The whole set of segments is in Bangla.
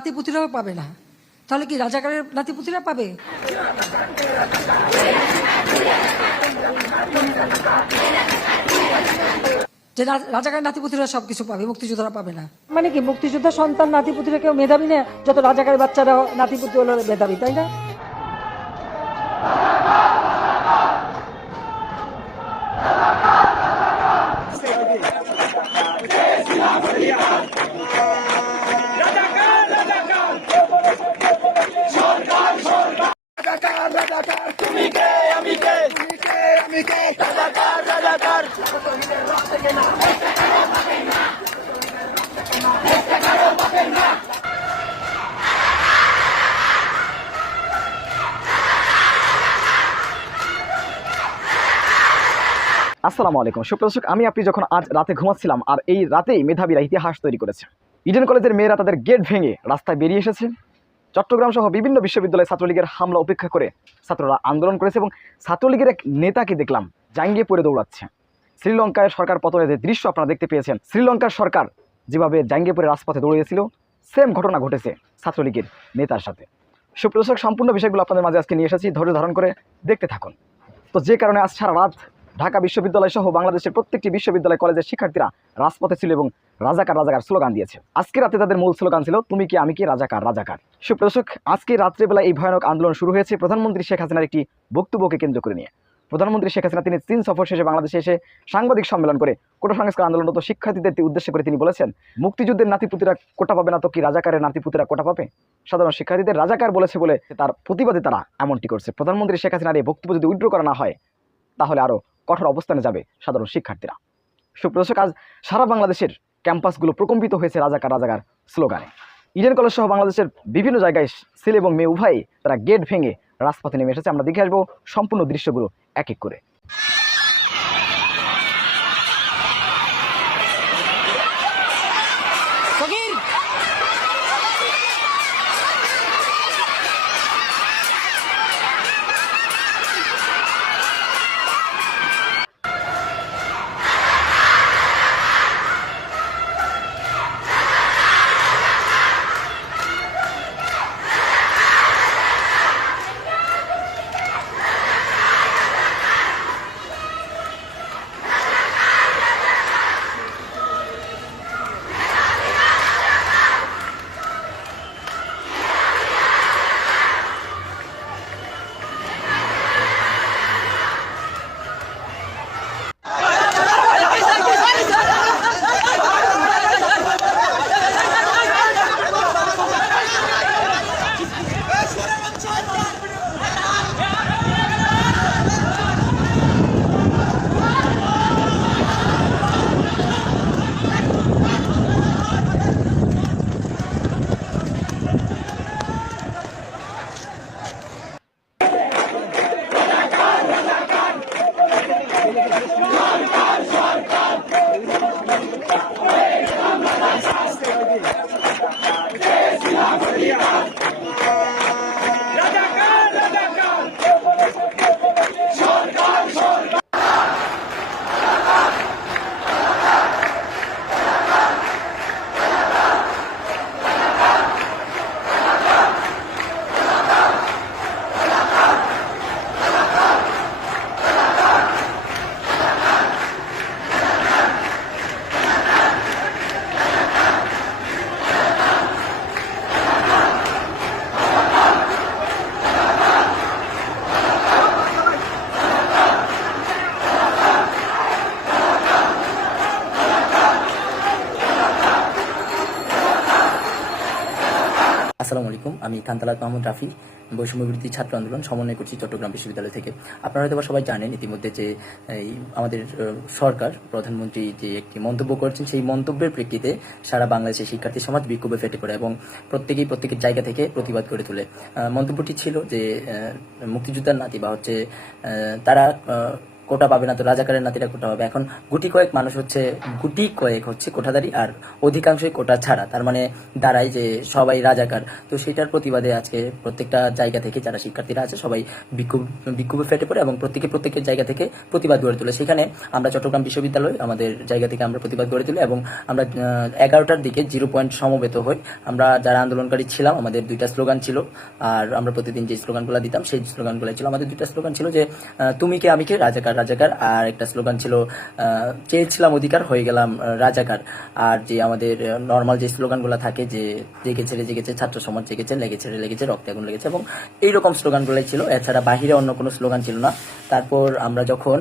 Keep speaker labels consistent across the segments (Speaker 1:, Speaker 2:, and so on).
Speaker 1: নাতিপুতিরাও পাবে না। তাহলে কি রাজাকারের নাতিপুতিরা পাবে? যে রা- রাজাকারের নাতিপুতিরা সবকিছু পাবে, মুক্তিযোদ্ধারা পাবে না। মানে কি, মুক্তিযোদ্ধা সন্তান, নাতিপুতিরা কেউ মেধাবী না? যত রাজাকারের বাচ্চারা নাতিপুতি হলো মেধাবী, তাই না?
Speaker 2: আসসালামু আলাইকুম। সুপ্রদর্শক আমি আপনি যখন আজ রাতে ঘুমাচ্ছিলাম, আর এই রাতেই মেধাবীরা ইতিহাস তৈরি করেছে। ইডেন কলেজের মেয়েরা তাদের গেট ভেঙে রাস্তায় বেরিয়ে এসেছে। চট্টগ্রাম সহ বিভিন্ন বিশ্ববিদ্যালয়ে ছাত্রলীগের হামলা উপেক্ষা করে ছাত্ররা আন্দোলন করেছে এবং ছাত্রলীগের এক নেতাকে দেখলাম জাঙ্গিয়ে পড়ে দৌড়াচ্ছে। শ্রীলঙ্কায় সরকার পতনের যে দৃশ্য আপনারা দেখতে পেয়েছেন, শ্রীলঙ্কার সরকার যেভাবে জাঙ্গিয়ে পড়ে রাজপথে দৌড়িয়েছিল সেম ঘটনা ঘটেছে ছাত্রলীগের নেতার সাথে। সুপ্রদর্শক সম্পূর্ণ বিষয়গুলো আপনাদের মাঝে আজকে নিয়ে এসেছি। ধৈর্য ধারণ করে দেখতে থাকুন। তো যে কারণে আজ সারা রাত ঢাকা বিশ্ববিদ্যালয় সহ বাংলাদেশের প্রত্যেকটি বিশ্ববিদ্যালয় কলেজের শিক্ষার্থীরা রাজপথে ছিল এবং রাজাকার রাজাকার স্লোগান দিয়েছে। আজকে রাতে তাদের মূল স্লোগান ছিল, তুমি কি, আমি কি রাজাকার রাজাকার? সুপ্রদর্শক আজকে রাত্রেবেলা এই ভয়ানক আন্দোলন শুরু হয়েছে প্রধানমন্ত্রী শেখ হাসিনার একটি বক্তব্যকে কেন্দ্র করে নিয়ে। প্রধানমন্ত্রী শেখ হাসিনা তিনি চীন সফর শেষে বাংলাদেশে এসে সাংবাদিক সম্মেলন করে কোটা সংস্কার আন্দোলনরত শিক্ষার্থীদের উদ্দেশ্য করে তিনি বলেছেন, মুক্তিযুদ্ধের নাতিপুতিরা কোটা পাবে না তো কি রাজাকারের নাতিপুতিরা কোটা পাবে? সাধারণ শিক্ষার্থীদের রাজাকার বলেছে বলে তার প্রতিবাদে তারা এমনটি করছে। প্রধানমন্ত্রী শেখ হাসিনার এই বক্তব্য যদি উইড্র করা না হয়, তাহলে আরও কঠোর অবস্থানে যাবে সাধারণ শিক্ষার্থীরা। সুপ্রদর্শক আজ সারা বাংলাদেশের ক্যাম্পাসগুলো প্রকম্পিত হয়েছে রাজাকার রাজাকার স্লোগানে। ইডেন কলেজ সহ বাংলাদেশের বিভিন্ন জায়গায় ছেলে এবং মেয়ে উভয়ে তারা গেট ভেঙে রাজপথে নেমে এসেছে। আমরা দেখে আসব সম্পূর্ণ দৃশ্যগুলো এক এক করে।
Speaker 3: আলাইকুম। আমি কান্তালাত মাহমুদ রাফি, বৈষম্য বিরোধী ছাত্র আন্দোলন, সমন্বয় করছি চট্টগ্রাম বিশ্ববিদ্যালয় থেকে। আপনারা হয়তো সবাই জানেন ইতিমধ্যে যে আমাদের সরকার, প্রধানমন্ত্রী যে একটি মন্তব্য করেছেন, সেই মন্তব্যের প্রেক্ষিতে সারা বাংলাদেশের শিক্ষার্থী সমাজ বিক্ষোভে ফেটে পড়ে এবং প্রত্যেকেই প্রত্যেকের জায়গা থেকে প্রতিবাদ করে তোলে। মন্তব্যটি ছিল যে মুক্তিযোদ্ধার নাতি বা হচ্ছে তারা কোটা পাবে না, তো রাজাকারের নাতিরা কোটা পাবে। এখন গুটি কয়েক মানুষ হচ্ছে, গুটি কয়েক হচ্ছে কোঠাদারি আর অধিকাংশই কোটা ছাড়া। তার মানে দাঁড়ায় যে সবাই রাজাকার। তো সেটার প্রতিবাদে আজকে প্রত্যেকটা জায়গা থেকে যারা শিক্ষার্থীরা আছে, সবাই বিক্ষোভ, বিক্ষোভে ফেটে পড়ে এবং প্রত্যেকে প্রত্যেকের জায়গা থেকে প্রতিবাদ গড়ে তোলে। সেখানে আমরা চট্টগ্রাম বিশ্ববিদ্যালয় আমাদের জায়গা থেকে আমরা প্রতিবাদ গড়ে তুলি এবং আমরা এগারোটার দিকে জিরো পয়েন্ট সমবেত হই। আমরা যারা আন্দোলনকারী ছিলাম, আমাদের দুইটা স্লোগান ছিল। আর আমরা প্রতিদিন যে স্লোগানগুলো দিতাম, সেই স্লোগানগুলো ছিল। আমাদের দুইটা স্লোগান ছিল যে তুমি কে, আমি কে, রাজাকার। রাজাকার, আর একটা স্লোগান ছিল চেয়েছিলাম অধিকার, হয়ে গেলাম রাজাকার। আর যে আমাদের নর্মাল যে স্লোগানগুলো থাকে, যে জেগেছে রে জেগেছে, ছাত্র সমাজ জেগেছে, লেগেছে রে লেগেছে, রক্তে আগুন লেগেছে, এবং এইরকম স্লোগানগুলোই ছিল। এছাড়া বাহিরে অন্য কোনো স্লোগান ছিল না। তারপর আমরা যখন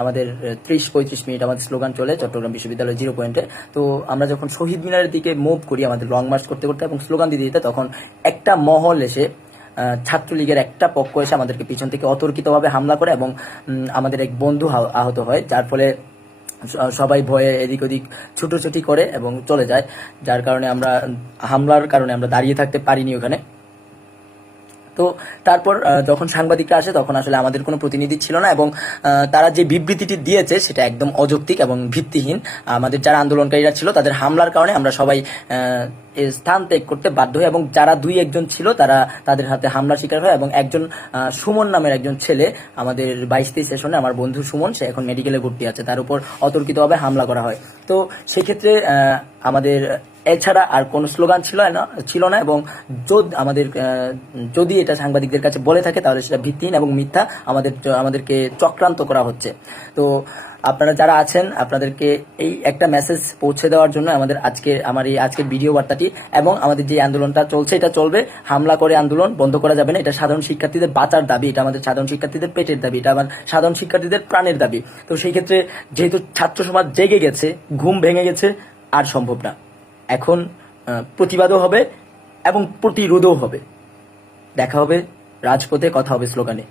Speaker 3: আমাদের ত্রিশ পঁয়ত্রিশ মিনিট আমাদের স্লোগান চলে, চট্টগ্রাম বিশ্ববিদ্যালয় জিরো পয়েন্টে, তো আমরা যখন শহীদ মিনারের দিকে মুভ করি, আমাদের লং মার্চ করতে করতে, এবং স্লোগান দিতে দিতে, তখন একটা মহল এসে ছাত্রলীগের একটা পক্ষ এসে আমাদেরকে পিছন থেকে অতর্কিতভাবে হামলা করে এবং আমাদের এক বন্ধু আহত হয়, যার ফলে সবাই ভয়ে এদিক ওদিক ছুটোছুটি করে এবং চলে যায়, যার কারণে আমরা, হামলার কারণে আমরা দাঁড়িয়ে থাকতে পারিনি ওখানে। তো তারপর যখন সাংবাদিকরা আসে, তখন আসলে আমাদের কোনো প্রতিনিধি ছিল না এবং তারা যে বিবৃতিটি দিয়েছে, সেটা একদম অযৌক্তিক এবং ভিত্তিহীন। আমাদের যারা আন্দোলনকারীরা ছিল, তাদের হামলার কারণে আমরা সবাই স্থান ত্যাগ করতে বাধ্য হই এবং যারা দুই একজন ছিল, তারা তাদের হাতে হামলার শিকার হয় এবং একজন সুমন নামের একজন ছেলে আমাদের বাইশ তেইশ সেশনে আমার বন্ধু সুমন, সে এখন মেডিকেলে ভর্তি আছে। তার উপর অতর্কিতভাবে হামলা করা হয়। তো সেক্ষেত্রে আমাদের এছাড়া আর কোনো স্লোগান ছিল না ছিল না এবং যদি, আমাদের যদি এটা সাংবাদিকদের কাছে বলে থাকে, তাহলে সেটা ভিত্তিহীন এবং মিথ্যা আমাদের, আমাদেরকে চক্রান্ত করা হচ্ছে। তো আপনারা যারা আছেন, আপনাদেরকে এই একটা মেসেজ পৌঁছে দেওয়ার জন্য আমাদের আজকে আমার এই আজকের ভিডিও বার্তাটি এবং আমাদের যে আন্দোলনটা চলছে, এটা চলবে। হামলা করে আন্দোলন বন্ধ করা যাবে না, এটা সাধারণ শিক্ষার্থীদের বাঁচার দাবি, এটা আমাদের সাধারণ শিক্ষার্থীদের পেটের দাবি, এটা আমার সাধারণ শিক্ষার্থীদের প্রাণের দাবি। তো সেই ক্ষেত্রে যেহেতু ছাত্র সমাজ জেগে গেছে, ঘুম ভেঙে গেছে, আর সম্ভব না। এখন প্রতিবাদও হবে এবং প্রতিরোধও হবে। দেখা হবে, রাজপথে কথা হবে, স্লোগানে।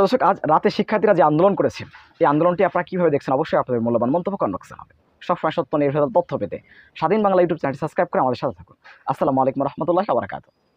Speaker 4: রাজাকার
Speaker 2: সুপ্রদর্শক আজ রাতে শিক্ষার্থীরা যে আন্দোলন করেছে, এই আন্দোলনটি আপনারা কীভাবে দেখছেন? অবশ্যই আপনাদের মূল্যবান মন্তব্য কমেন্ট বক্সে হবে সবসময় সত্য নির্ভর তথ্য পেতে স্বাধীন বাংলা ইউটিউব চ্যানেলটি সাবস্ক্রাইব করে আমাদের সাথে থাকুন। আসসালামু আলাইকুম রহমতুল্লাহ আবরাকাত